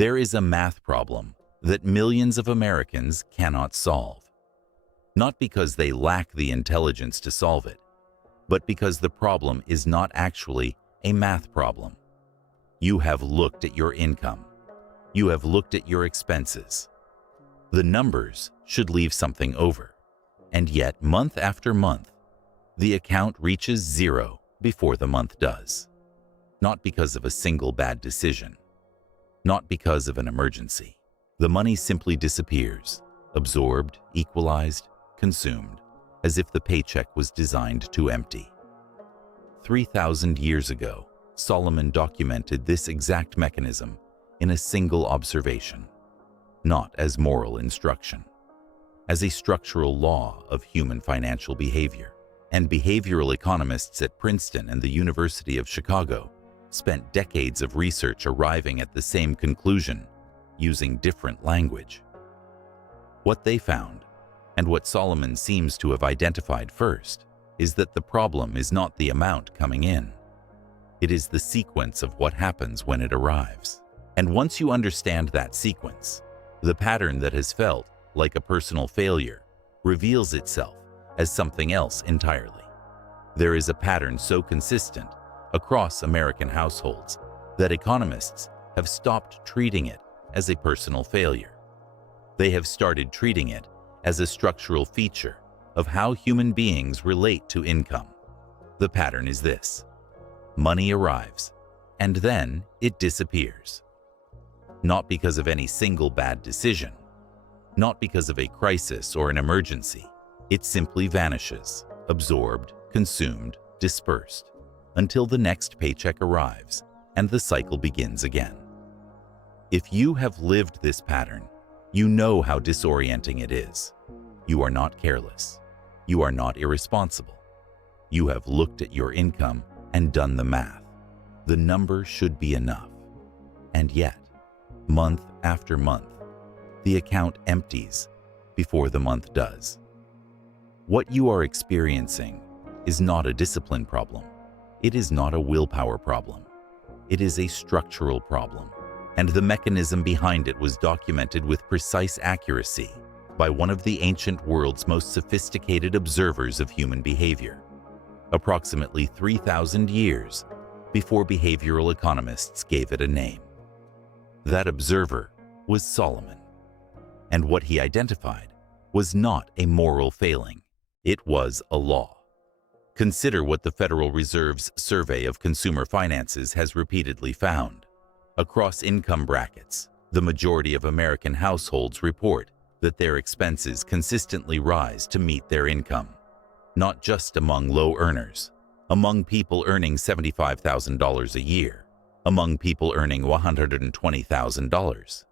There is a math problem that millions of Americans cannot solve. Not because they lack the intelligence to solve it, but because the problem is not actually a math problem. You have looked at your income. You have looked at your expenses. The numbers should leave something over. And yet, month after month, the account reaches zero before the month does. Not because of a single bad decision. Not because of an emergency. The money simply disappears, absorbed, equalized, consumed, as if the paycheck was designed to empty. 3,000 years ago, Solomon documented this exact mechanism in a single observation, not as moral instruction, as a structural law of human financial behavior. And behavioral economists at Princeton and the University of Chicago spent decades of research arriving at the same conclusion, using different language. What they found, and what Solomon seems to have identified first, is that the problem is not the amount coming in. It is the sequence of what happens when it arrives. And once you understand that sequence, the pattern that has felt like a personal failure reveals itself as something else entirely. There is a pattern so consistent across American households that economists have stopped treating it as a personal failure. They have started treating it as a structural feature of how human beings relate to income. The pattern is this: money arrives, and then it disappears. Not because of any single bad decision, not because of a crisis or an emergency. It simply vanishes, absorbed, consumed, dispersed, until the next paycheck arrives and the cycle begins again. If you have lived this pattern, you know how disorienting it is. You are not careless. You are not irresponsible. You have looked at your income and done the math. The number should be enough. And yet, month after month, the account empties before the month does. What you are experiencing is not a discipline problem. It is not a willpower problem. It is a structural problem. And the mechanism behind it was documented with precise accuracy by one of the ancient world's most sophisticated observers of human behavior, approximately 3,000 years before behavioral economists gave it a name. That observer was Solomon. And what he identified was not a moral failing. It was a law. Consider what the Federal Reserve's Survey of Consumer Finances has repeatedly found. Across income brackets, the majority of American households report that their expenses consistently rise to meet their income. Not just among low earners, among people earning $75,000 a year, among people earning $120,000.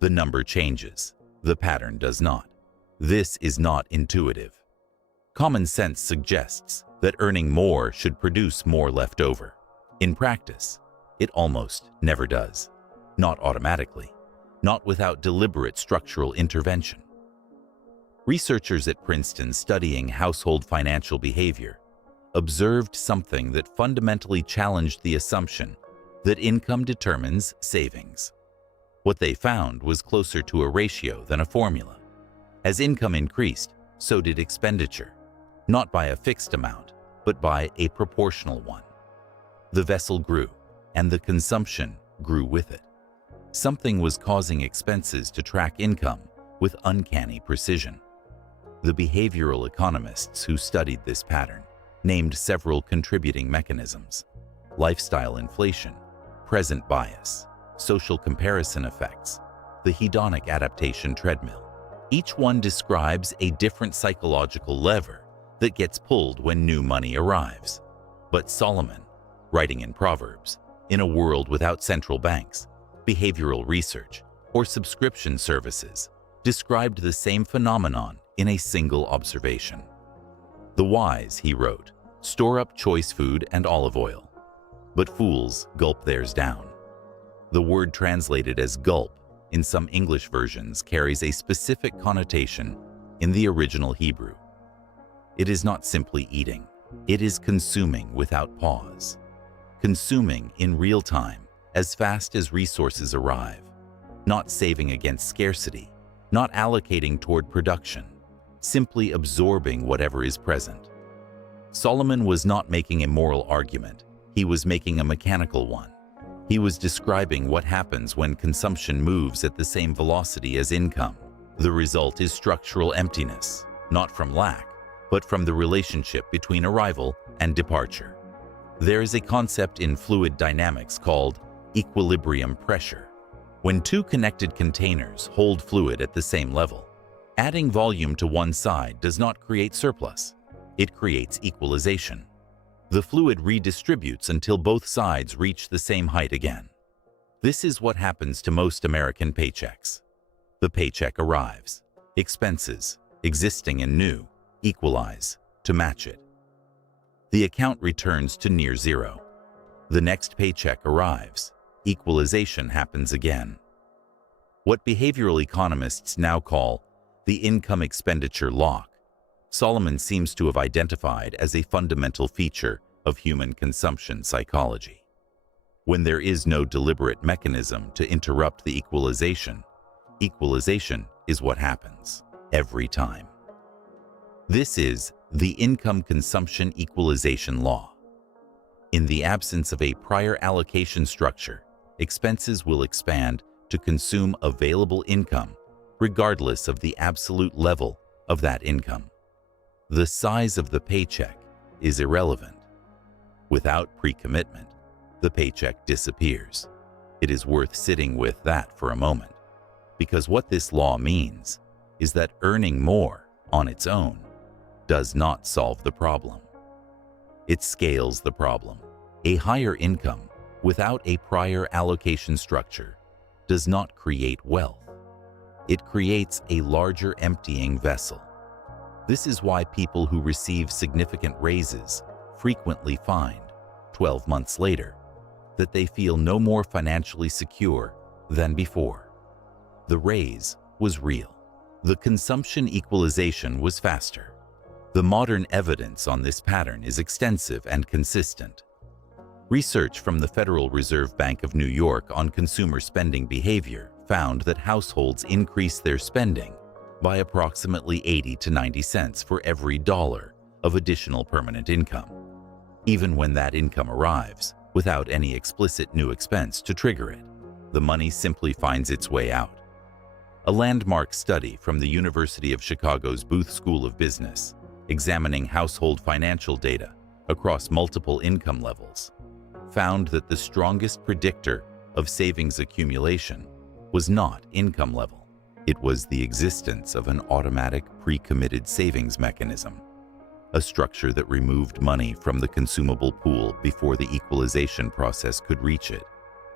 The number changes. The pattern does not. This is not intuitive. Common sense suggests that earning more should produce more left over. In practice, it almost never does. Not automatically, not without deliberate structural intervention. Researchers at Princeton studying household financial behavior observed something that fundamentally challenged the assumption that income determines savings. What they found was closer to a ratio than a formula. As income increased, so did expenditure, not by a fixed amount, but by a proportional one. The vessel grew, and the consumption grew with it. Something was causing expenses to track income with uncanny precision. The behavioral economists who studied this pattern named several contributing mechanisms: lifestyle inflation, present bias, social comparison effects, the hedonic adaptation treadmill. Each one describes a different psychological lever that gets pulled when new money arrives. But Solomon, writing in Proverbs, in a world without central banks, behavioral research, or subscription services, described the same phenomenon in a single observation. The wise, he wrote, store up choice food and olive oil, but fools gulp theirs down. The word translated as gulp in some English versions carries a specific connotation in the original Hebrew. It is not simply eating. It is consuming without pause. Consuming in real time, as fast as resources arrive. not saving against scarcity, not allocating toward production, simply absorbing whatever is present. Solomon was not making a moral argument, he was making a mechanical one. He was describing what happens when consumption moves at the same velocity as income. The result is structural emptiness, not from lack, but from the relationship between arrival and departure. There is a concept in fluid dynamics called equilibrium pressure. When two connected containers hold fluid at the same level, adding volume to one side does not create surplus. It creates equalization. The fluid redistributes until both sides reach the same height again. This is what happens to most American paychecks. The paycheck arrives. Expenses, existing and new, equalize to match it. The account returns to near zero. The next paycheck arrives. Equalization happens again. What behavioral economists now call the income-expenditure lock, Solomon seems to have identified as a fundamental feature of human consumption psychology. When there is no deliberate mechanism to interrupt the equalization, equalization is what happens every time. This is the Income Consumption Equalization Law. In the absence of a prior allocation structure, expenses will expand to consume available income regardless of the absolute level of that income. The size of the paycheck is irrelevant. Without pre-commitment, the paycheck disappears. It is worth sitting with that for a moment, because what this law means is that earning more on its own does not solve the problem. It scales the problem. A higher income without a prior allocation structure does not create wealth. It creates a larger emptying vessel. This is why people who receive significant raises frequently find, 12 months later, that they feel no more financially secure than before. The raise was real. The consumption equalization was faster. The modern evidence on this pattern is extensive and consistent. Research from the Federal Reserve Bank of New York on consumer spending behavior found that households increase their spending by approximately 80 to 90 cents for every dollar of additional permanent income, even when that income arrives without any explicit new expense to trigger it. The money simply finds its way out. A landmark study from the University of Chicago's Booth School of Business, examining household financial data across multiple income levels, found that the strongest predictor of savings accumulation was not income level. It was the existence of an automatic pre-committed savings mechanism, a structure that removed money from the consumable pool before the equalization process could reach it.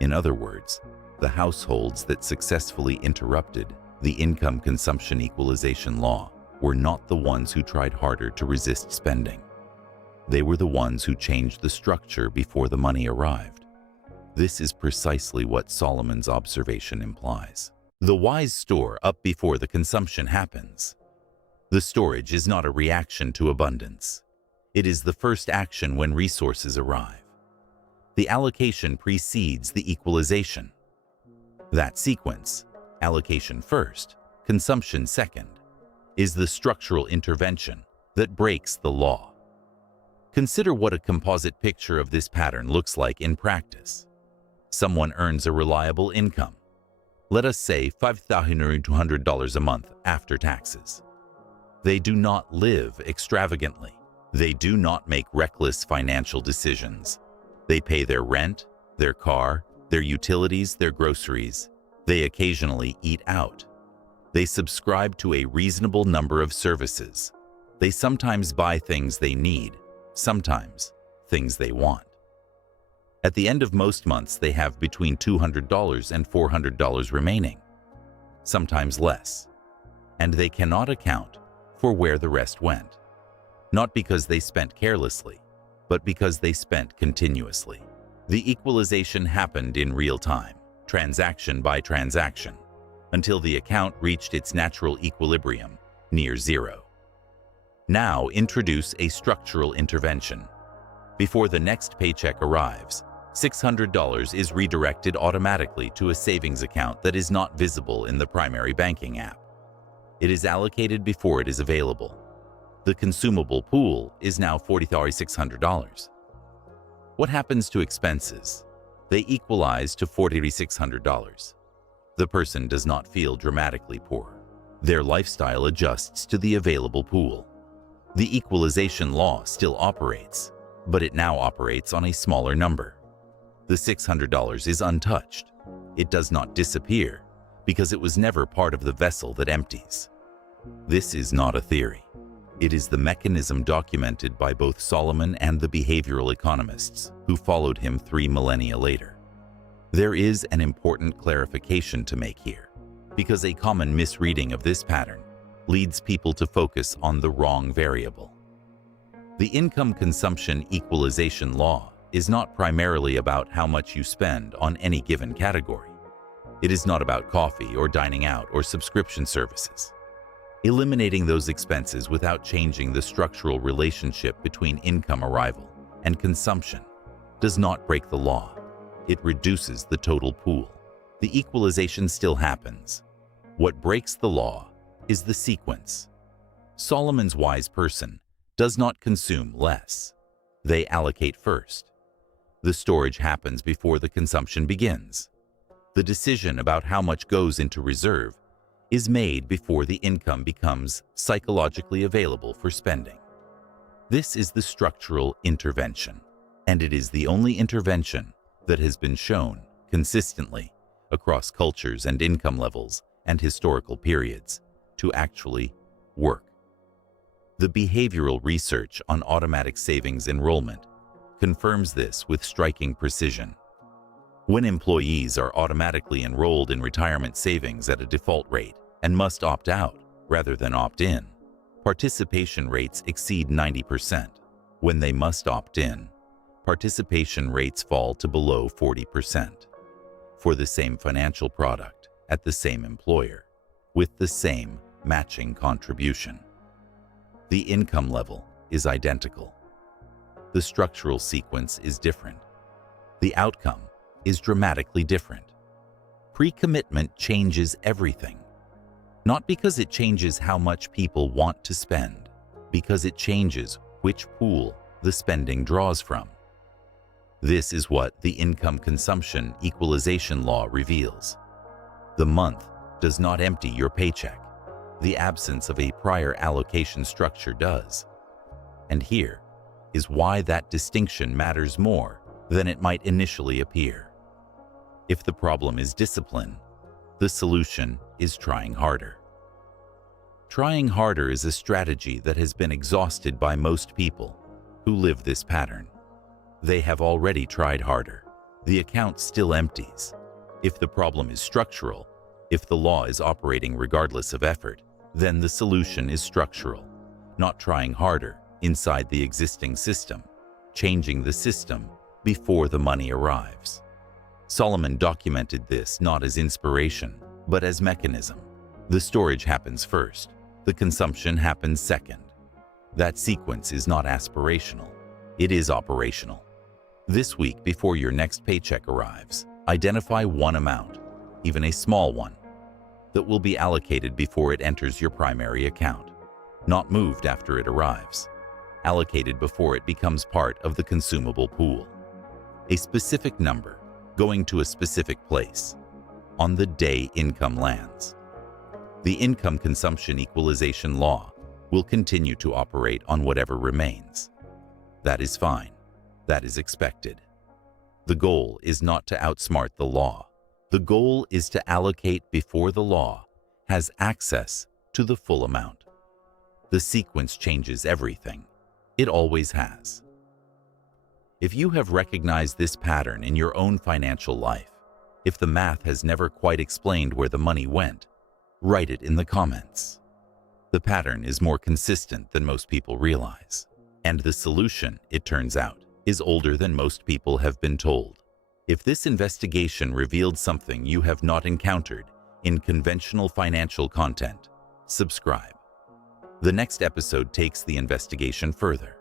In other words, the households that successfully interrupted the Income Consumption Equalization Law were not the ones who tried harder to resist spending. They were the ones who changed the structure before the money arrived. This is precisely what Solomon's observation implies. The wise store up before the consumption happens. The storage is not a reaction to abundance. It is the first action when resources arrive. The allocation precedes the equalization. That sequence, allocation first, consumption second, is the structural intervention that breaks the law. Consider what a composite picture of this pattern looks like in practice. Someone earns a reliable income. Let us say $5,200 a month after taxes. They do not live extravagantly. They do not make reckless financial decisions. They pay their rent, their car, their utilities, their groceries. They occasionally eat out. They subscribe to a reasonable number of services. They sometimes buy things they need, sometimes things they want. At the end of most months, they have between $200 and $400 remaining, sometimes less, and they cannot account for where the rest went, not because they spent carelessly, but because they spent continuously. The equalization happened in real time, transaction by transaction, until the account reached its natural equilibrium, near zero. Now introduce a structural intervention. Before the next paycheck arrives, $600 is redirected automatically to a savings account that is not visible in the primary banking app. It is allocated before it is available. The consumable pool is now $40,600. What happens to expenses? They equalize to $4,600. The person does not feel dramatically poor. Their lifestyle adjusts to the available pool. The equalization law still operates, but it now operates on a smaller number. The $600 is untouched. It does not disappear because it was never part of the vessel that empties. This is not a theory. It is the mechanism documented by both Solomon and the behavioral economists who followed him 3 millennia later. There is an important clarification to make here, because a common misreading of this pattern leads people to focus on the wrong variable. The Income Consumption Equalization Law is not primarily about how much you spend on any given category. It is not about coffee or dining out or subscription services. Eliminating those expenses without changing the structural relationship between income arrival and consumption does not break the law. It reduces the total pool. The equalization still happens. What breaks the law is the sequence. Solomon's wise person does not consume less. They allocate first. The storage happens before the consumption begins. The decision about how much goes into reserve is made before the income becomes psychologically available for spending. This is the structural intervention, and it is the only intervention that has been shown consistently across cultures and income levels and historical periods to actually work. The behavioral research on automatic savings enrollment confirms this with striking precision. When employees are automatically enrolled in retirement savings at a default rate and must opt out rather than opt in, participation rates exceed 90%. When they must opt in, participation rates fall to below 40% for the same financial product at the same employer with the same matching contribution. The income level is identical. The structural sequence is different. The outcome is dramatically different. Pre-commitment changes everything. Not because it changes how much people want to spend, because it changes which pool the spending draws from. This is what the Income Consumption Equalization Law reveals. The month does not empty your paycheck. The absence of a prior allocation structure does. And here is why that distinction matters more than it might initially appear. If the problem is discipline, the solution is trying harder. Trying harder is a strategy that has been exhausted by most people who live this pattern. They have already tried harder. The account still empties. If the problem is structural, if the law is operating regardless of effort, then the solution is structural, not trying harder inside the existing system, changing the system before the money arrives. Solomon documented this not as inspiration, but as mechanism. The storage happens first. The consumption happens second. That sequence is not aspirational. It is operational. This week, before your next paycheck arrives, identify one amount, even a small one, that will be allocated before it enters your primary account, not moved after it arrives, allocated before it becomes part of the consumable pool. A specific number going to a specific place on the day income lands. The Income Consumption Equalization Law will continue to operate on whatever remains. That is fine. That is expected. The goal is not to outsmart the law. The goal is to allocate before the law has access to the full amount. The sequence changes everything. It always has. If you have recognized this pattern in your own financial life, if the math has never quite explained where the money went, write it in the comments. The pattern is more consistent than most people realize, and the solution, it turns out, is older than most people have been told. If this investigation revealed something you have not encountered in conventional financial content, subscribe. The next episode takes the investigation further.